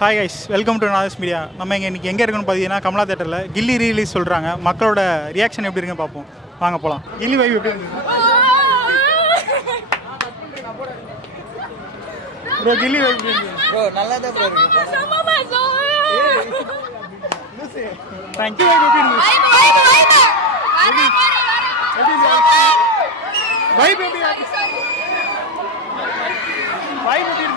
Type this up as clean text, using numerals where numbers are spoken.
Hi guys, welcome to Nathas Media. நம்ம இன்றைக்கி எங்கே இருக்குன்னு பார்த்தீங்கன்னா கமலா தேட்டரில் கில்லி ரீலீஸ் சொல்கிறாங்க. மக்களோட ரியாக்ஷன் எப்படி இருக்குன்னு பார்ப்போம். வாங்க போகலாம். கில்லி வைப் எப்படி இருந்துச்சு ப்ரோ? கில்லி வைப் எப்படி இருந்துச்சு ப்ரோ? நல்லா தான் ப்ரோ இருக்கு. தேங்க்யூ. வைப் எப்படி இருந்துச்சு? வைப் எப்படி வைப் எப்படி